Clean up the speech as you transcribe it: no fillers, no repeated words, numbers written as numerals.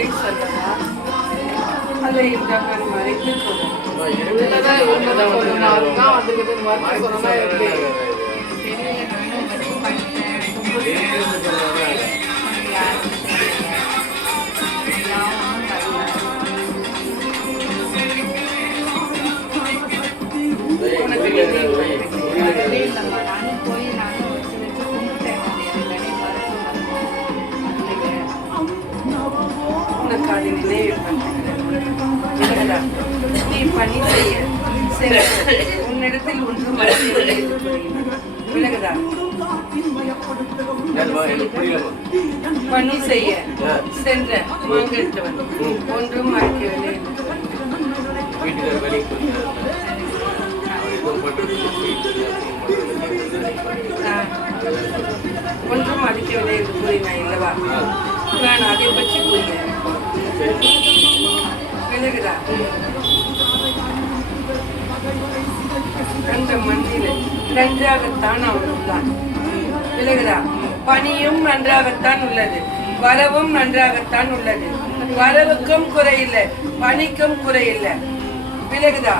ஒன்றை சொல்லவா அதை இந்த மறைத்து நீ பணி செய்ய உன்னிடத்தில் ஒன்றும் விலகுதா பணி செய்ய சென்ற மாங்கெடுத்தவன் ஒன்றும் மறைக்கவில்லை ஒன்றும் அடிக்கவில்லை என்று கூறினாய் இல்லவா? நான் அதை பற்றி கூறினேன். விலகுதா அந்த மண்ணில் நன்றாகத்தான் அவன் உள்ளான். விலகுதா பணியும் நன்றாகத்தான் உள்ளது, வரவும் நன்றாகத்தான் உள்ளது. வரவுக்கும் குறையில்லை, பணிக்கும் குறையில்லை. விலகுதா